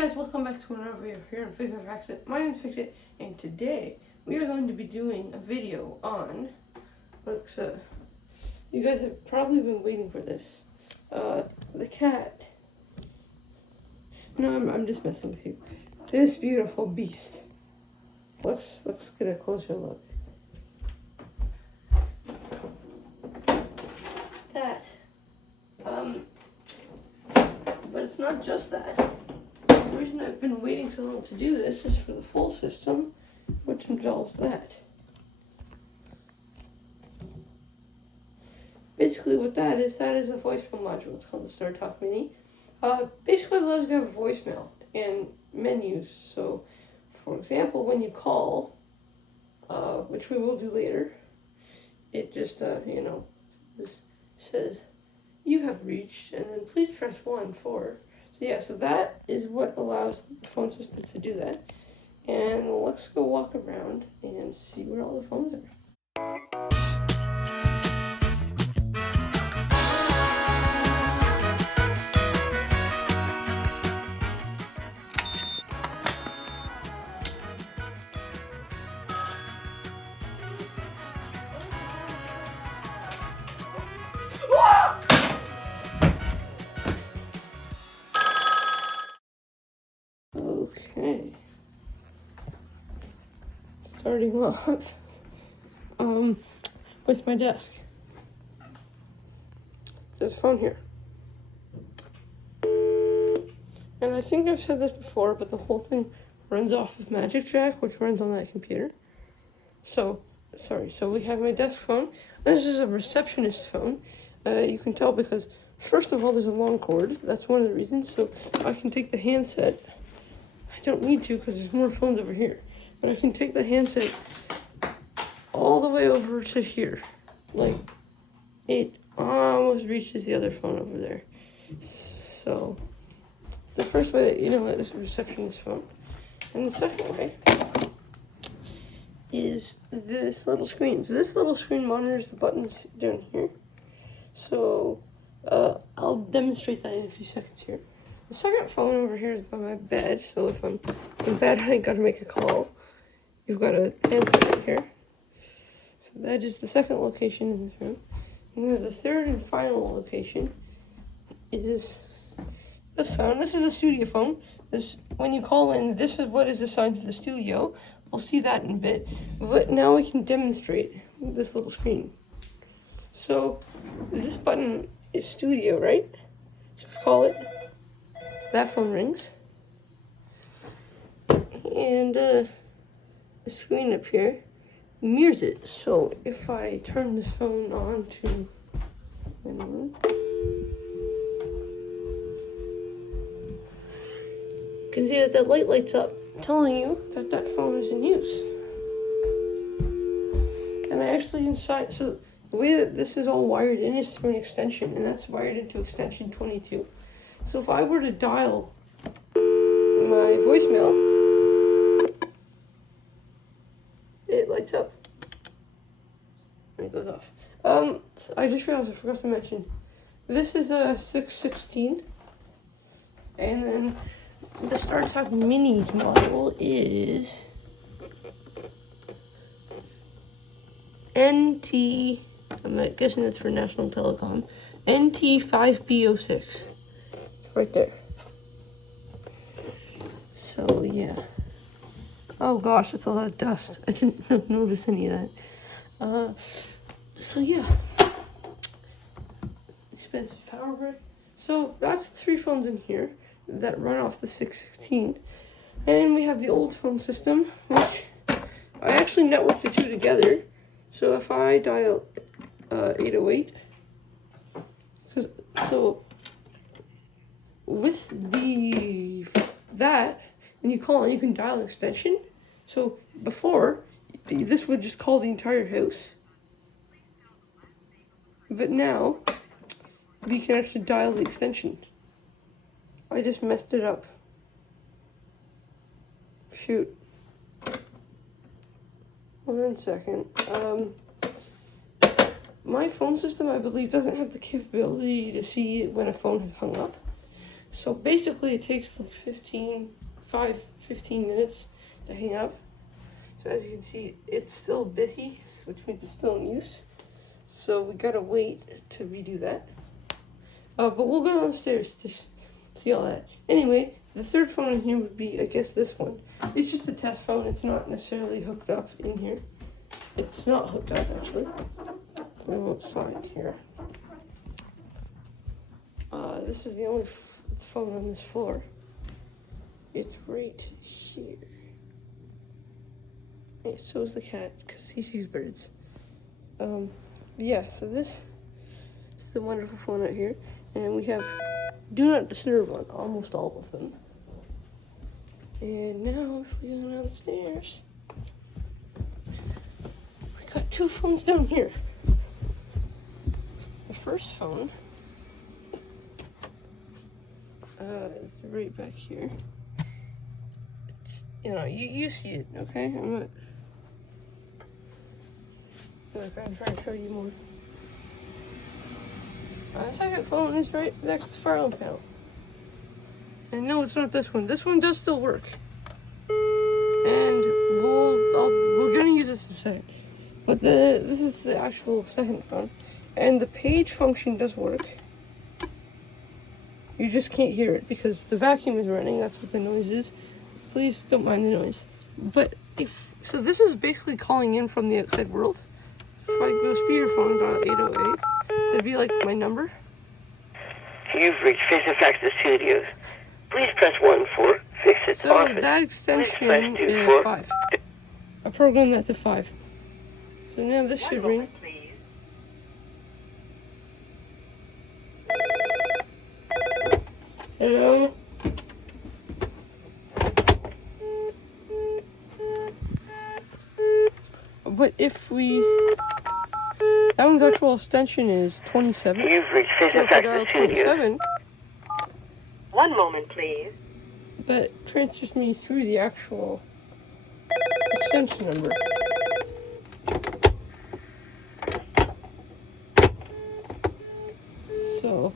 guys, welcome back to another video here on Fix It Facts It. My name's Fix It, and today we are going to be doing a video on, you guys have probably been waiting for this, the cat. No, I'm just messing with you. This beautiful beast. Let's get a closer look. That, but it's not just that. The reason I've been waiting so long to do this is for the full system, which involves that. Basically what that is a voicemail module. It's called the StarTalk Mini. Basically it allows you to have voicemail and menus. So, for example, when you call, which we will do later, it just, this says, you have reached, and then please press 1 for. So that is what allows the phone system to do that. And let's go walk around and see where all the phones are. Okay. Starting off, with my desk. There's a phone here. And I think I've said this before, but the whole thing runs off of Magic Jack, which runs on that computer. So we have my desk phone. This is a receptionist phone. You can tell because, first of all, there's a long cord. That's one of the reasons. So I can take the handset. I don't need to because there's more phones over here. But I can take the handset all the way over to here. Like, it almost reaches the other phone over there. So, it's the first way that you know that it's a receptionist phone. And the second way is this little screen. So this little screen monitors the buttons down here. So, I'll demonstrate that in a few seconds here. The second phone over here is by my bed, so if I'm in bed and I gotta make a call, you've got a handset right here. So that is the second location in this room. And then the third and final location is this phone. This is a studio phone. When you call in, this is what is assigned to the studio. We'll see that in a bit. But now we can demonstrate this little screen. So this button is studio, right? So if you call it, that phone rings. And the screen up here mirrors it. So if I turn this phone on to you can see that light lights up, telling you that that phone is in use. And I actually inside, so the way that this is all wired in is through an extension, and that's wired into extension 22. So if I were to dial my voicemail, it lights up. And it goes off. So I just realized I forgot to mention, this is a 616. And then the StarTalk Mini's model is NT, I'm guessing that's for National Telecom, NT5B06. Right there. So yeah. Oh gosh, it's a lot of dust. I didn't notice any of that. So yeah. Expensive power brick. So that's 3 phones in here that run off the 616. And we have the old phone system, which I actually networked the two together. So if I dial 808, with that, when you call in, you can dial an extension. So before, this would just call the entire house. But now, we can actually dial the extension. I just messed it up. Shoot. 1 second. My phone system, I believe, doesn't have the capability to see when a phone has hung up. So basically it takes like 15 minutes to hang up. So as you can see, it's still busy, which means it's still in use. So we gotta wait to redo that. But we'll go downstairs to see all that. Anyway, the third phone in here would be, I guess, this one. It's just a test phone. It's not necessarily hooked up in here. It's not hooked up, actually. We won't find here. This is the only phone on this floor. It's right here. Yeah, so is the cat, because he sees birds. Yeah, so this is the wonderful phone out here. And we have Do Not Disturb on almost all of them. And now, if we go downstairs, we got two phones down here. The first phone, is right back here. It's, you know, you see it, okay? I'm trying to show you more. The second phone is right next to the fire alarm panel. And no, it's not this one. This one does still work. And we're gonna use this in a second. But this is the actual second phone. And the page function does work. You just can't hear it because the vacuum is running. That's what the noise is. Please don't mind the noise. But so this is basically calling in from the outside world. So if I go speakerphone.808, that'd be like my number. You've reached Fix It Faxes Studios. Please press 1 for Fix It So Office. that extension is 5. I programmed that to 5. So now this should ring. Hello? But if we... That one's actual extension is 27. You've reached Fix So It if I dial Faxes Studios. 27, One moment, please. that transfers me through the actual extension number. So,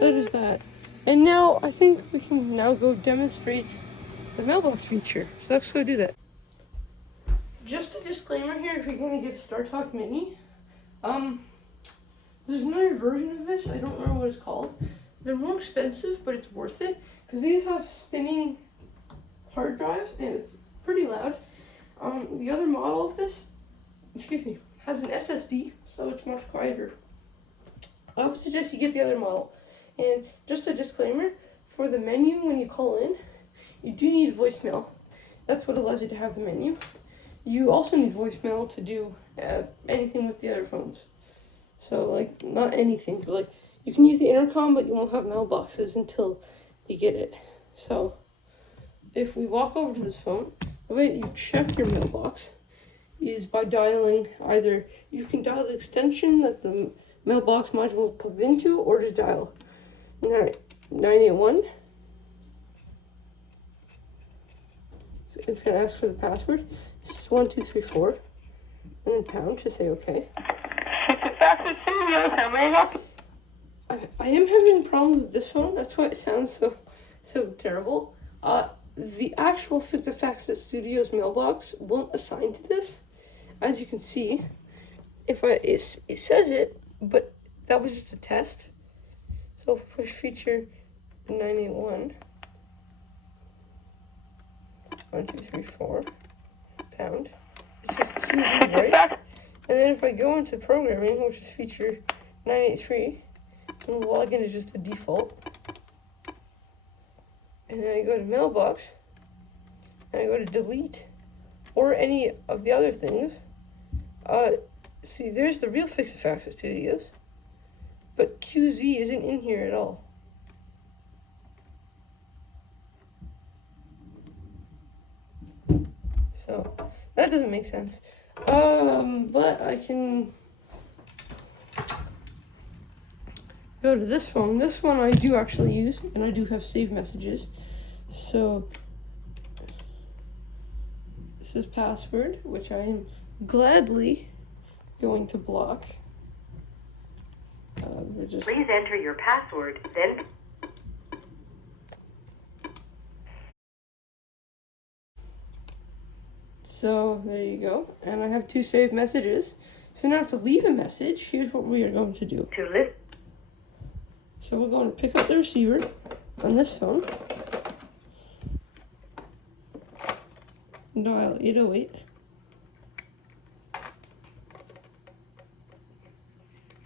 that is that. And now, I think we can now go demonstrate the mailbox feature. So let's go do that. Just a disclaimer here, if you're going to get a StarTalk Mini, there's another version of this, I don't remember what it's called. They're more expensive, but it's worth it, because these have spinning hard drives, and it's pretty loud. The other model of this, has an SSD, so it's much quieter. I would suggest you get the other model. And just a disclaimer, for the menu when you call in, you do need voicemail. That's what allows you to have the menu. You also need voicemail to do anything with the other phones. So, like, not anything, but like, you can use the intercom, but you won't have mailboxes until you get it. So, if we walk over to this phone, the way you check your mailbox is by dialing either, you can dial the extension that the mailbox module is plugged into, or just dial 981. So it's going to ask for the password. It's just 1234, and then pound to say okay. I am having problems with this phone. That's why it sounds so terrible. The actual Fix It Faxes Studios mailbox won't assign to this. As you can see, it says it, but that was just a test. So if we push feature 981, 1234, pound. It's just choosing right. And then if I go into programming, which is feature 983, and login is just the default. And then I go to mailbox, and I go to delete, or any of the other things. See, there's the real Fix It Faxes Studios, but QZ isn't in here at all. So, that doesn't make sense. But I can go to this phone. This one I do actually use, and I do have saved messages. So, this is password, which I am gladly going to block. Please enter your password, then So there you go. And I have 2 saved messages. So now to leave a message, here's what we are going to do. To list. So we're going to pick up the receiver on this phone. Dial 808.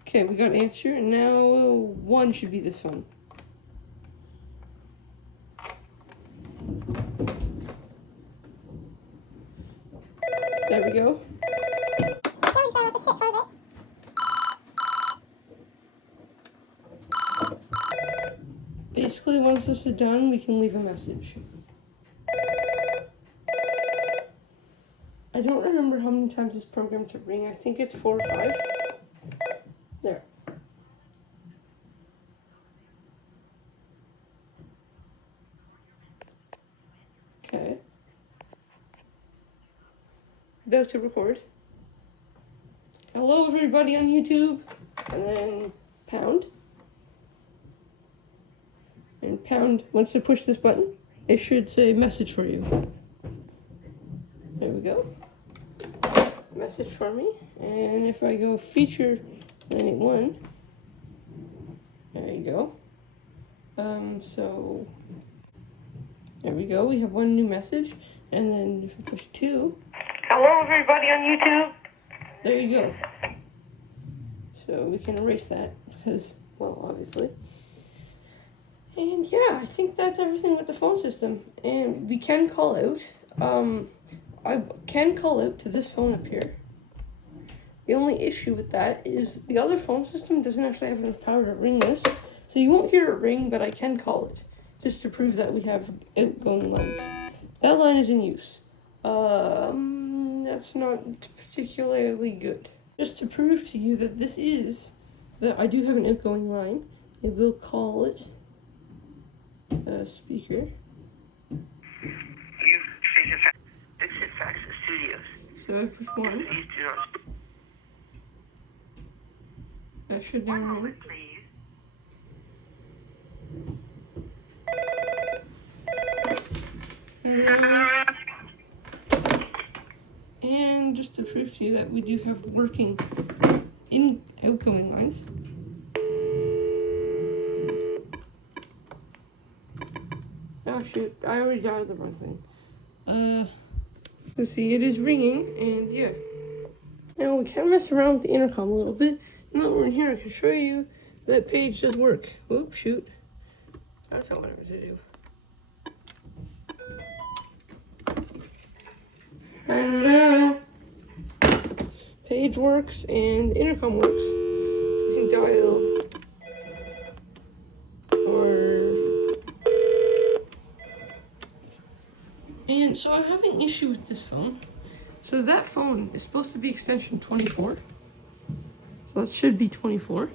Okay, we got answer, and now 1 should be this phone. There we go. Basically, once this is done, we can leave a message. I don't remember how many times it's programmed to ring. I think it's 4 or 5. There. Okay. About to record. Hello everybody on YouTube. And then pound. And pound, once I push this button, it should say message for you. There we go. Message for me. And if I go feature 91, there you go. So there we go. We have 1 new message. And then if I push 2. Hello, everybody on YouTube. There you go. So we can erase that because, well, obviously. And yeah, I think that's everything with the phone system. And we can call out. I can call out to this phone up here. The only issue with that is the other phone system doesn't actually have enough power to ring this. So you won't hear it ring, but I can call it. Just to prove that we have outgoing lines. That line is in use. That's not particularly good. Just to prove to you that this is, that I do have an outgoing line, I will call it speaker. This is Fax Studios. So I push 1. Please do not. That should now One ring. moment, please. And just to prove to you that we do have working outgoing lines. Oh shoot, I already dialed the wrong thing. Let's see, it is ringing, and yeah. Now we can mess around with the intercom a little bit. Now that we're in here, I can show you that page does work. Oops, shoot. That's not what I was to do. Hello. Page works and intercom works. So we can dial and so I'm having an issue with this phone. So that phone is supposed to be extension 24. So that should be 24.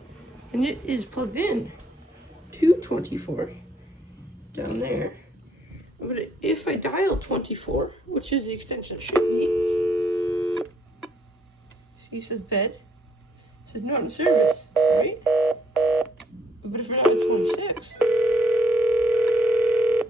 And it is plugged in to 24 down there. But if I dial 24, which is the extension it should be, see, it says bed. It says not in service, right? But if I dial 26,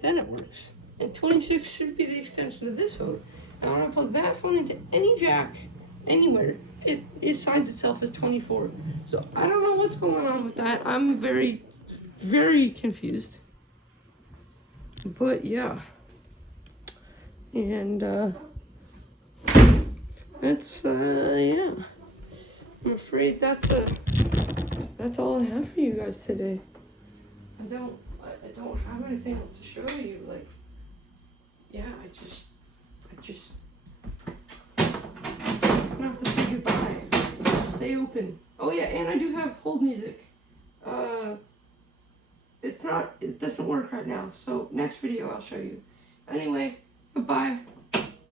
then it works. And 26 should be the extension of this phone. And when I plug that phone into any jack, anywhere, it assigns itself as 24. So I don't know what's going on with that. I'm very, very confused. But yeah. And that's yeah. I'm afraid that's all I have for you guys today. I don't have anything else to show you. Like, yeah, I just I'm gonna have to say goodbye. Just stay open. Oh yeah, and I do have hold music. It doesn't work right now. So next video I'll show you. Anyway, goodbye.